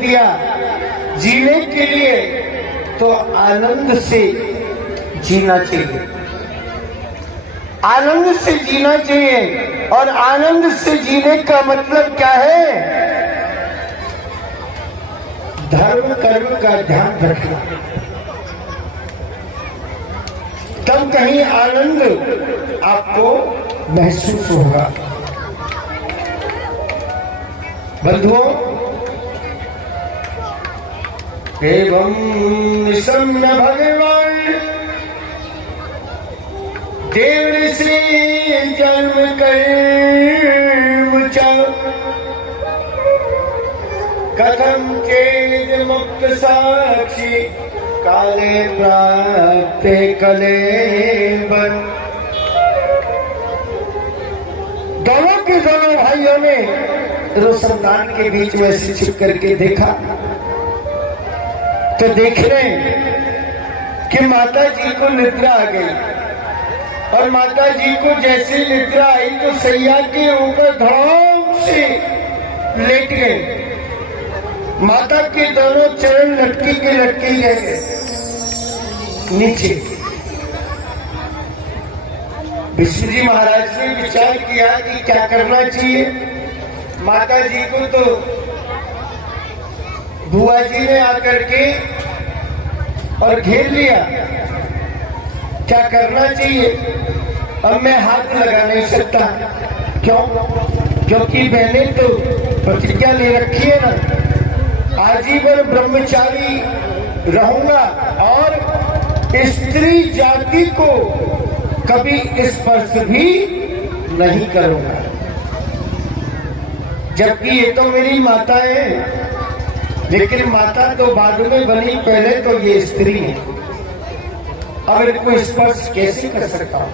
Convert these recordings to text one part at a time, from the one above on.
दिया जीने के लिए, तो आनंद से जीना चाहिए, आनंद से जीना चाहिए। और आनंद से जीने का मतलब क्या है? धर्म कर्म का ध्यान रखना, तब कहीं आनंद आपको महसूस होगा। बंधुओं, एवं निसन्न भगवान देव से जन्म कर्म च कथम चेद मुक्त साक्षी काले प्राप्त कलेबर। दोनों के दोनों भाइयों ने रोशनदान के बीच में से छिप करके देखा, तो देख रहे कि माता जी को निद्रा आ गई, और माता जी को जैसे निद्रा आई तो सैया के ऊपर धड़ाम से लेट गए। माता के दोनों चरण लटकी के लटके ही रह गए नीचे। विष्णु जी महाराज ने विचार किया कि क्या करना चाहिए। माता जी को तो बुआ जी ने आकर के और घेर लिया, क्या करना चाहिए? अब मैं हाथ लगा नहीं सकता। क्यों? क्योंकि मैंने तो प्रतिज्ञा ले रखी है ना, आजीवन ब्रह्मचारी रहूंगा और स्त्री जाति को कभी स्पर्श भी नहीं करूंगा। जबकि ये तो मेरी माता है, लेकिन माता तो बाद में बनी, पहले तो ये स्त्री है। अब इनको स्पर्श कैसे कर सकता हूं?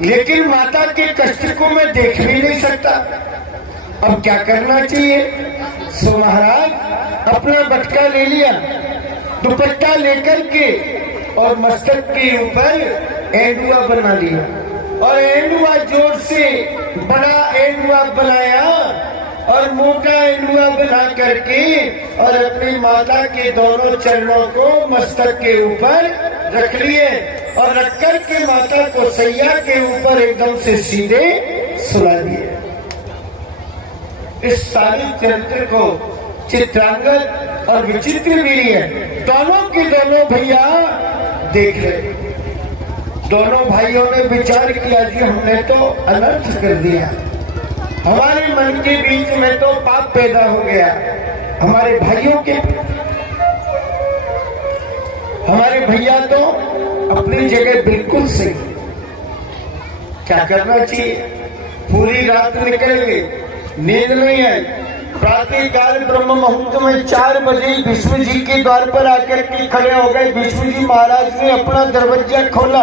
लेकिन माता के कष्ट को मैं देख भी नहीं सकता। अब क्या करना चाहिए? सो महाराज अपना बटका ले लिया, दुपट्टा लेकर के और मस्तक के ऊपर एंडुआ बना लिया, और एंडुआ जोर से बड़ा एंडुआ बनाया और मोटा एंडुआ बना करके और अपनी माता के दोनों चरणों को मस्तक के ऊपर रख लिए, और रख कर के माता को सैया के ऊपर एकदम से सीधे सुला दिए। इस सारी चरित्र को चित्रांगद और विचित्र भी है। दोनों के दोनों भैया देख रहे। दोनों भाइयों ने विचार किया कि हमने तो अनर्थ कर दिया, हमारे मन के बीच में तो पाप पैदा हो गया। हमारे भैया तो अपनी जगह बिल्कुल सही। क्या करना चाहिए? पूरी रात निकल गई, नींद नहीं आई। प्रातःकाल ब्रह्म मुहूर्त में 4 बजे विष्णु जी के द्वार पर आकर के खड़े हो गए। विष्णु जी महाराज ने अपना दरवाजा खोला,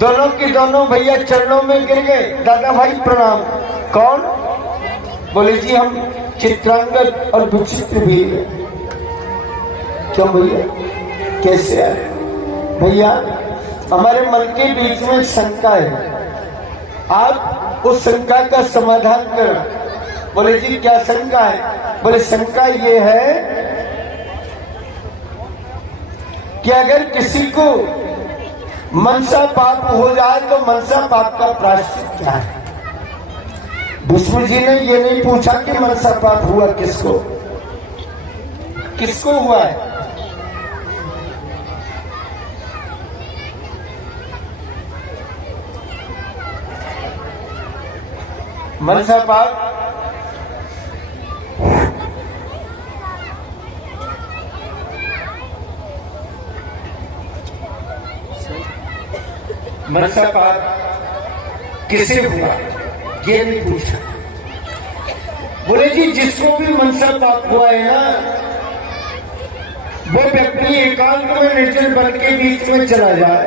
दोनों के दोनों भैया चरणों में गिर गए। दादा भाई प्रणाम। कौन? बोले जी हम चित्रांगद और विचित्र भी है। क्यों भैया, कैसे आए? भैया हमारे मन के बीच में शंका है, आप उस शंका का समाधान करो। बोले जी क्या शंका है? बोले शंका ये है कि अगर किसी को मनसा पाप हो जाए तो मनसा पाप का प्रायश्चित क्या है? विष्णु जी ने ये नहीं पूछा कि मनसा पाप हुआ किसको, किसको हुआ है। मनसा पाप मनसा पाप किसे हुआ ये नहीं पूछा। बोले जी जिसको भी मनसा पाप हुआ है ना, वो व्यक्ति एकांत में निर्जन वन के बीच में चला जाए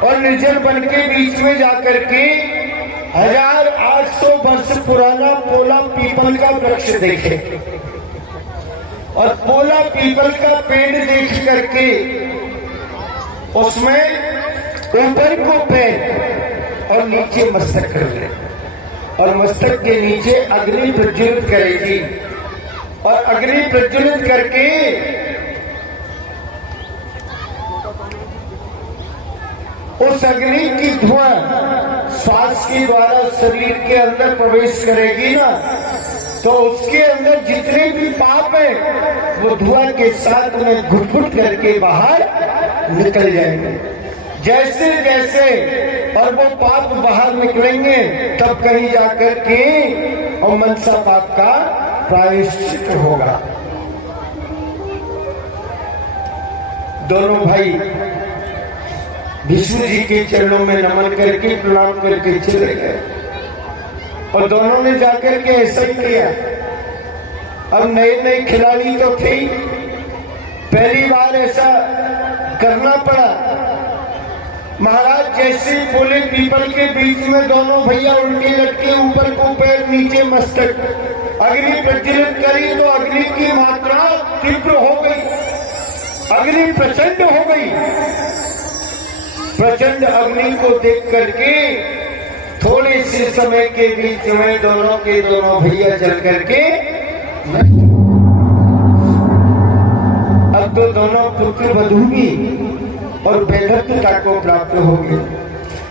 और निर्जन वन के बीच में जाकर के 1800 वर्ष पुराना पोला पीपल का वृक्ष देखे और पोला पीपल का पेड़ देख करके उसमें ऊपर को पैर और नीचे मस्तक कर ले और मस्तक के नीचे अग्नि प्रज्वलित करेगी और अग्नि प्रज्वलित करके उस अग्नि की धुआं श्वास के द्वारा शरीर के अंदर प्रवेश करेगी ना, तो उसके अंदर जितने भी पाप है वो धुआं के साथ में घुट-घुट करके बाहर निकल जाएंगे। जैसे जैसे और वो पाप बाहर निकलेंगे तब कहीं जाकर के और मनसा पाप का प्रायश्चित होगा। दोनों भाई विष्णु जी के चरणों में नमन करके प्रणाम करके चले गए और दोनों ने जाकर के ऐसा ही किया। अब नए नए खिलाड़ी तो थे, पहली बार ऐसा करना पड़ा। महाराज जैसे बोले पीपल के बीच में दोनों भैया उल्टे लटके, ऊपर को पैर नीचे मस्तक, अग्नि प्रज्वलित करी तो अग्नि की मात्रा तीव्र हो गई, अग्नि प्रचंड हो गई। प्रचंड अग्नि को देख करके थोड़े से समय के बीच में दोनों के दोनों भैया जल करके अब तो दोनों पुत्र वधू भी और वैधव्यता को प्राप्त हो गए।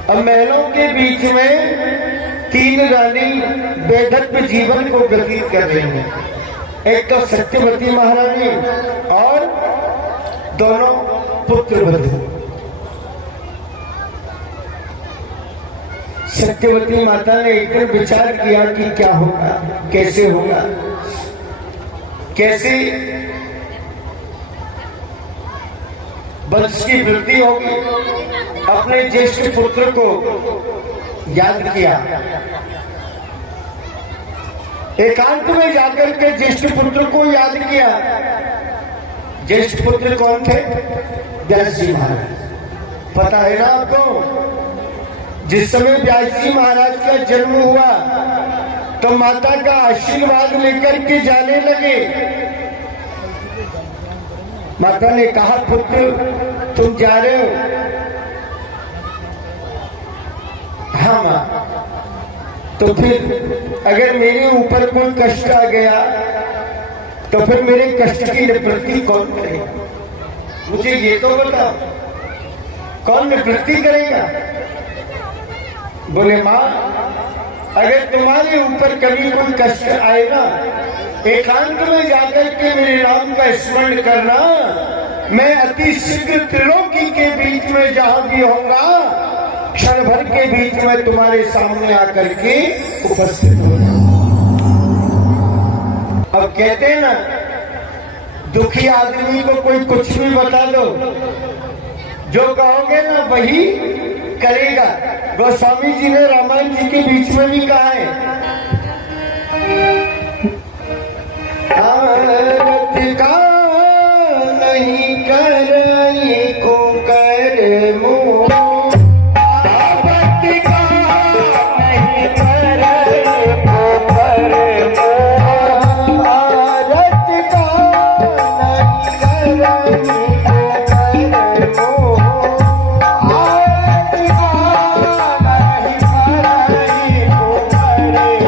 अब महलों के बीच में 3 रानी वैधव्य जीवन को व्यतीत कर रही हैं। एक तो सत्यवती महारानी और दोनों पुत्र वधू। सत्यवती माता ने एक दिन विचार किया कि क्या होगा, कैसे होगा, कैसे वंश की वृद्धि होगी। अपने ज्येष्ठ पुत्र को याद किया, एकांत में जाकर के ज्येष्ठ पुत्र को याद किया। ज्येष्ठ पुत्र कौन थे? व्यास जी महाराज। पता है ना आपको, जिस समय व्यास जी महाराज का जन्म हुआ तो माता का आशीर्वाद लेकर के जाने लगे। माता ने कहा, पुत्र तुम जा रहे हो? हाँ मां। तो फिर अगर मेरे ऊपर कोई कष्ट आ गया तो फिर मेरे कष्ट की निवृत्ति कौन करेगा? मुझे ये तो बताओ, कौन निवृत्ति करेगा? बोले मां, अगर तुम्हारे ऊपर कभी कोई कष्ट आएगा, एकांत में जाकर के मेरे नाम का स्मरण करना, मैं अति शीघ्र त्रिलोकी के बीच में जहां भी होऊंगा, क्षण भर के बीच में तुम्हारे सामने आकर के उपस्थित हो जाऊंगा। अब कहते हैं ना, दुखी आदमी को कोई कुछ भी बता दो, जो कहोगे ना वही करेगा। गोस्वामी जी ने रामायण जी के बीच में भी कहा है, आरत का नहीं करई को कर मोह, आरत का नहीं करई को कर मोह, आरत का नहीं करई को कर मोह,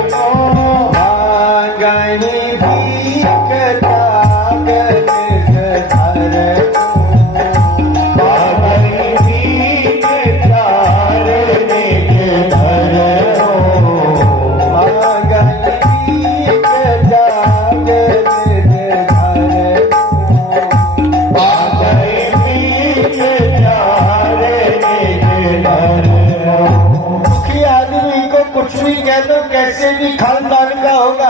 कैसे भी खानदान का होगा।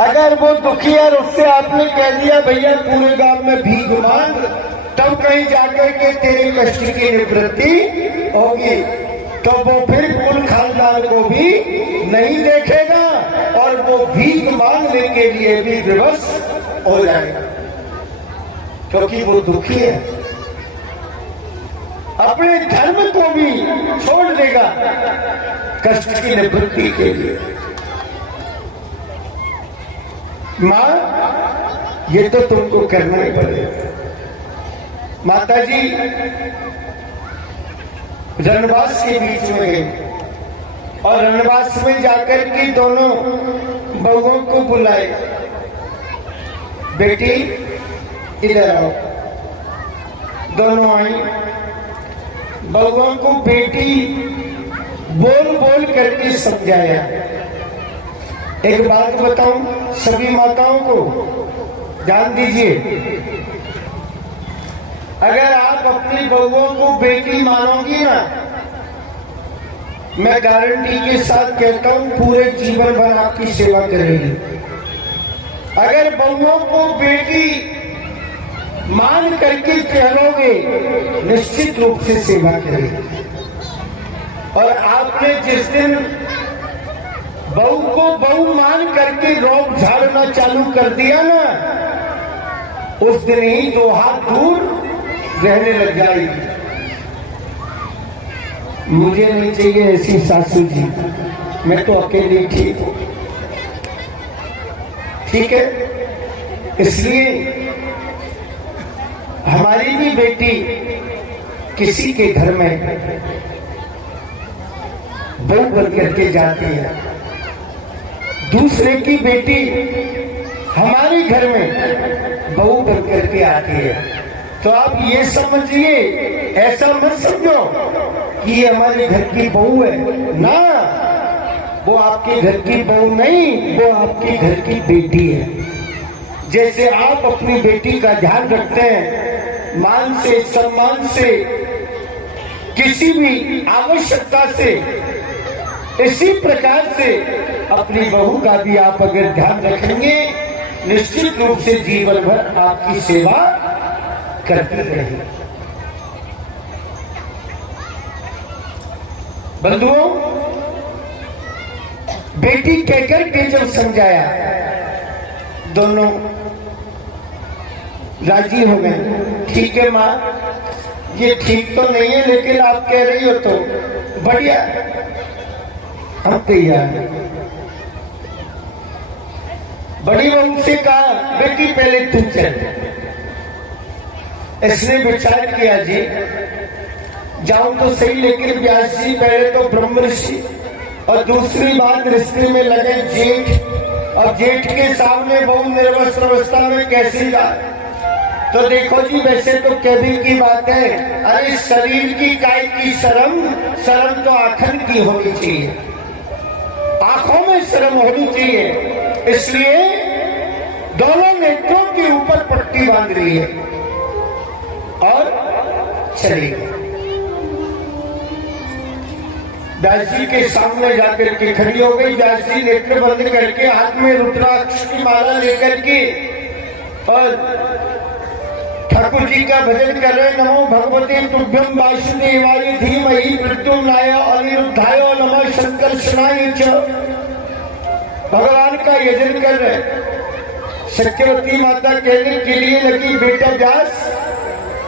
अगर वो दुखी और उससे आपने कह दिया भैया पूरे गांव में भीख मांग, तब कहीं जाकर के तेरे कष्ट की निवृत्ति होगी, तो वो फिर कुल खानदान को भी नहीं देखेगा और वो भीख मांगने के लिए भी विवश हो जाएगा, क्योंकि वो दुखी है। अपने धर्म को भी छोड़ देगा कष्ट की निवृत्ति के लिए। मां, ये तो तुमको करना ही पड़ेगा। माता जी वनवास के बीच में गई, और रणवास में जाकर के दोनों बहुओं को बुलाए, बेटी इधर आओ। दोनों आई, बहुओं को बेटी बोल बोल करके समझाया। एक बात बताऊं सभी माताओं को, ध्यान दीजिए, अगर आप अपनी बहुओं को बेटी मानोगी ना, मैं गारंटी के साथ कहता हूं पूरे जीवन भर आपकी सेवा करेगी। अगर बहुओं को बेटी मान करके चलोगे, निश्चित रूप से सेवा करेगी। और आपने जिस दिन बहू को बहू मान करके रोब झाड़ना चालू कर दिया ना, उस दिन ही 2 हाथ दूर रहने लग जाएगी। मुझे नहीं चाहिए ऐसी सासू जी, मैं तो अकेले ठीक हूं। ठीक है, इसलिए हमारी भी बेटी किसी के घर में बहू बन करके जाती है, दूसरे की बेटी हमारे घर में बहू बन करके आती है। तो आप ये समझिए, ऐसा मत समझो कि ये हमारे घर की बहू है ना, वो आपके घर की बहू नहीं, वो आपके घर की बेटी है। जैसे आप अपनी बेटी का ध्यान रखते हैं, मान से, सम्मान से, किसी भी आवश्यकता से, इसी प्रकार से अपनी बहू का भी आप अगर ध्यान रखेंगे, निश्चित रूप से जीवन भर आपकी सेवा करती रहेगी। बंधुओं, बेटी कहकर के जब समझाया, दोनों राजी हो गए। ठीक है माँ, ये ठीक तो नहीं है, लेकिन आप कह रही हो तो बढ़िया, हम तैयार हैं। बड़ी बहू से कहा, बेटी पहले तू चल। इसने विचार किया, जी जाऊं तो सही, लेकिन व्यास जी पहले तो ब्रह्म ऋषि, और दूसरी बात रिश्ते में लगे जेठ, और जेठ के सामने बहू निर्वस्त्र अवस्था में कैसे जाए। तो देखो जी, वैसे तो केबिन की बात है, अरे शरीर की काय की शर्म, शर्म तो आंखन की होनी चाहिए, आंखों में शर्म होनी चाहिए। इसलिए दोनों नेत्रों के ऊपर पट्टी बांध रही है और चली गई। व्यास जी के सामने जाकर के खड़ी हो गई। व्यास जी नेत्र बंद करके हाथ में रुद्राक्ष की माला लेकर के और ठाकुर जी का भजन कर रहे, नमो भगवते तुभ्यम वासुदेवाय धीमहि प्रद्युम्नाय अनिरुद्धाय नमः संकर्षणाय च, भगवान का यजन कर रहे। सत्यवती माता कहने के लिए लगी, बेटा व्यास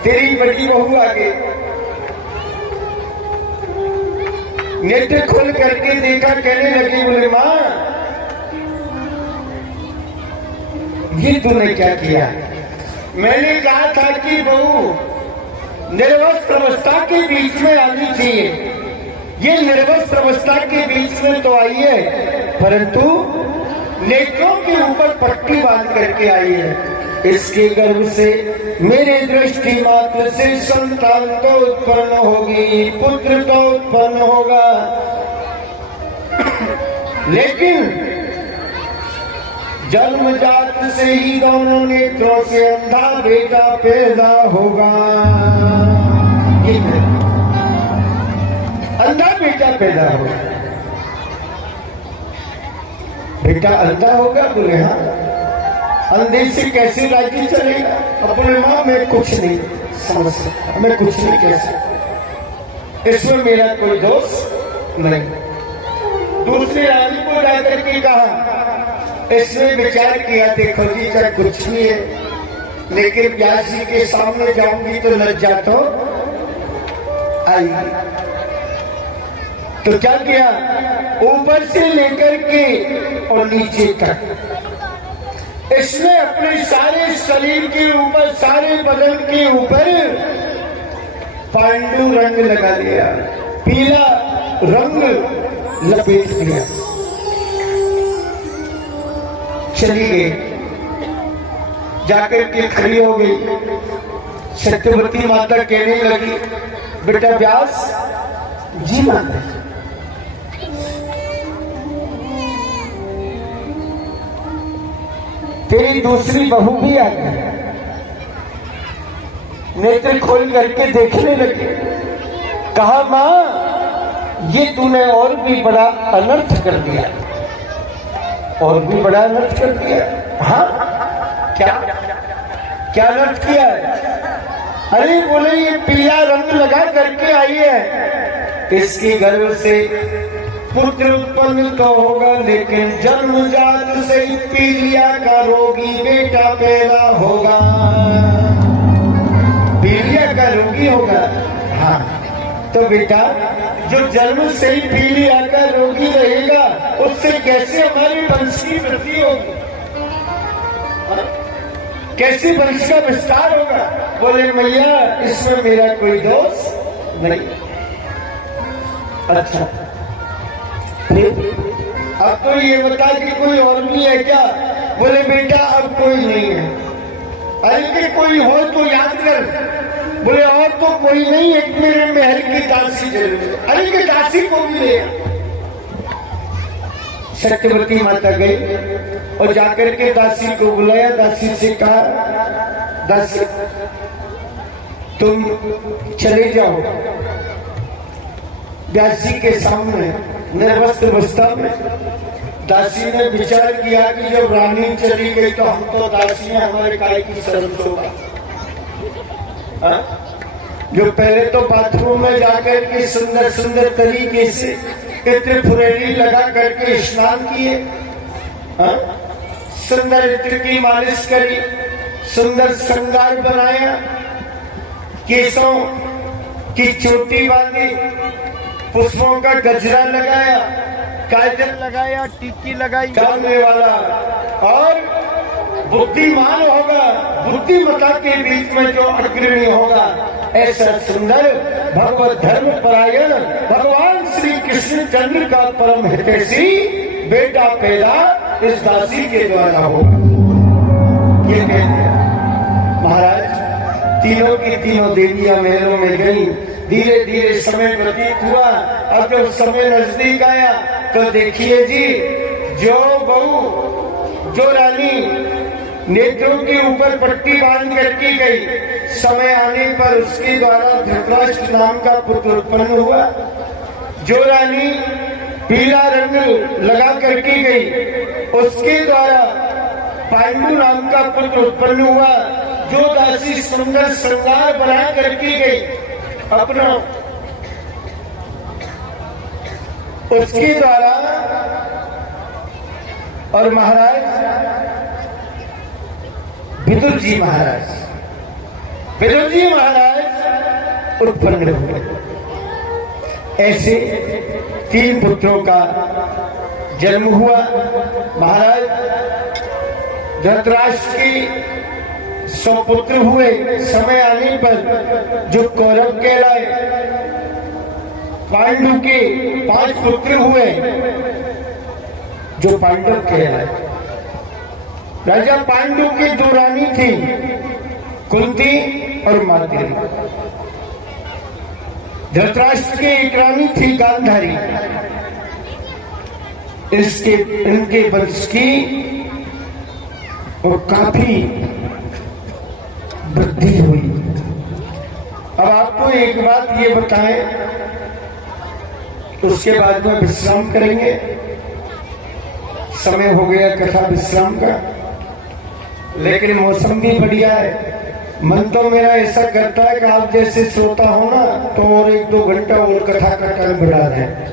तेरी बड़ी बहू आ गई। नेत्र खोल करके देखा, कहने लगी, बोले माँ ये तूने क्या किया। मैंने कहा था कि बहू निर्वस्त्र अवस्था के बीच में आनी चाहिए, ये निर्वस्त्र अवस्था के बीच में तो आई है, परंतु नेत्रों के ऊपर पट्टी बांध करके आई है। इसके गर्भ से मेरे दृष्टि मात्र से संतान तो उत्पन्न होगी, पुत्र तो उत्पन्न होगा, लेकिन जन्मजात से ही दोनों नेत्रों से अंधा बेटा पैदा होगा। अंधा बेटा पैदा होगा। बेटा अंधा होगा, बोले हाँ। अंधे से कैसे राज्य चलेगा। अपने माँ मैं कुछ नहीं समझ सकता, मैं कुछ नहीं कह सकता, इसमें मेरा कोई दोष नहीं। दूसरे रानी को जाकर के कहा, इसने विचार किया, देखो जी चाहे कुछ भी है, लेकिन व्यास जी के सामने जाऊंगी तो लज्जा तो आएगी। तो क्या किया, ऊपर से लेकर के और नीचे तक इसने अपने सारे शरीर के ऊपर, सारे बदन के ऊपर पांडु रंग लगा लिया, पीला रंग लपेट लिया, चली गई। जाकर के खड़ी हो गई। सत्यवती माता कहने लगी, बेटा व्यास जी माता, तेरी दूसरी बहू भी आ गई। नेत्र खोल करके देखने लगे। कहा मां ये तूने और भी बड़ा अनर्थ कर दिया, और भी बड़ा अनर्थ कर दिया। हाँ क्या क्या अनर्थ किया है? अरे बोले ये पीला रंग लगा करके आई है, इसकी गर्भ से पुत्र उत्पन्न तो होगा, लेकिन जन्मजात से ही पीलिया का रोगी बेटा पैदा होगा, पीलिया का रोगी होगा। हाँ तो बेटा जो जन्म से ही पीलिया का रोगी रहेगा, उससे कैसे हमारी वंश की वृद्धि होगी? कैसे वंश का विस्तार होगा? बोले मैया इसमें मेरा कोई दोष नहीं। अच्छा अब तो ये बता कि कोई और भी है क्या? बोले बेटा अब कोई नहीं है। अरे कि कोई हो तो याद कर। बोले और तो कोई नहीं, एक मेरे महल की दासी जरूर है। अरे कि दासी को भी ले। सत्यवती माता गई और जाकर के दासी को बुलाया। दासी से कहा, दासी तुम चले जाओ। दासी के सामने निर्वस्त्र अवस्था में दासी ने विचार किया कि जब रानी चली गई तो हम तो दासी हैं, हमारे काय की शर्म होगा। जो पहले तो बाथरूम में जाकर के सुंदर सुंदर तरीके से इत्र फुरेली लगा करके स्नान किए, सुंदर इत्र की मालिश करी, सुंदर श्रृंगार बनाया, केसों की चोटी बांधी, पुष्पों का गजरा लगाया, काजल लगाया, टिक्की लगाई, डालने वाला और बुद्धिमान होगा, बुद्धिमता के बीच में जो अग्रणी होगा, ऐसा सुंदर भगवत धर्म परायण भगवान श्री कृष्ण चंद्र का परम हितैषी बेटा पैदा इस दासी के द्वारा होगा। ये कहते हैं महाराज। तीनों की तीनों देवियां महलों में गई। धीरे धीरे समय व्यतीत हुआ। अब जब समय नजदीक आया तो देखिए जी, जो बहू जो रानी नेत्रों के ऊपर पट्टी बांध करके गई, समय आने पर उसके द्वारा धृतराष्ट्र नाम का पुत्र उत्पन्न हुआ। जो रानी पीला रंग लगा करके गई, उसके द्वारा पांडु नाम का पुत्र उत्पन्न हुआ। जो दासी सुंदर श्रृंगार बना करके गई अपना, उसके द्वारा और महाराज विदुर जी महाराज उत्पन्न हुए। ऐसे 3 पुत्रों का जन्म हुआ। महाराज धृतराष्ट्र के 100 पुत्र हुए। समय आने पर जो कौरव कहलाए, पांडु के 5 पुत्र हुए जो पांडव कहलाए। राजा पांडु की 2 रानी थी, कुंती और माद्री। धृतराष्ट्र की 1 रानी थी, गांधारी। इनके वंश की और काफी वृद्धि हुई। अब आपको एक बात ये बताएं, उसके बाद में विश्राम करेंगे। समय हो गया कथा विश्राम का, लेकिन मौसम भी बढ़िया है। मन तो मेरा ऐसा करता है कि आप जैसे सोता हो ना, तो और 1-2 घंटा और कथा का टाइम बढ़ा दें।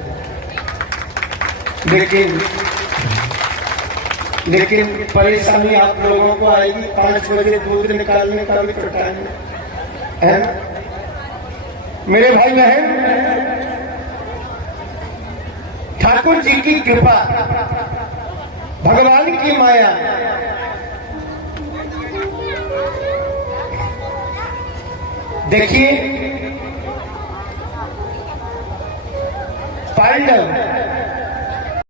लेकिन परेशानी आप लोगों को आएगी। 5 बजे दूध निकालने का भी टाइम है ना मेरे भाई बहन। ठाकुर जी की कृपा, भगवान की माया, देखिए पांडव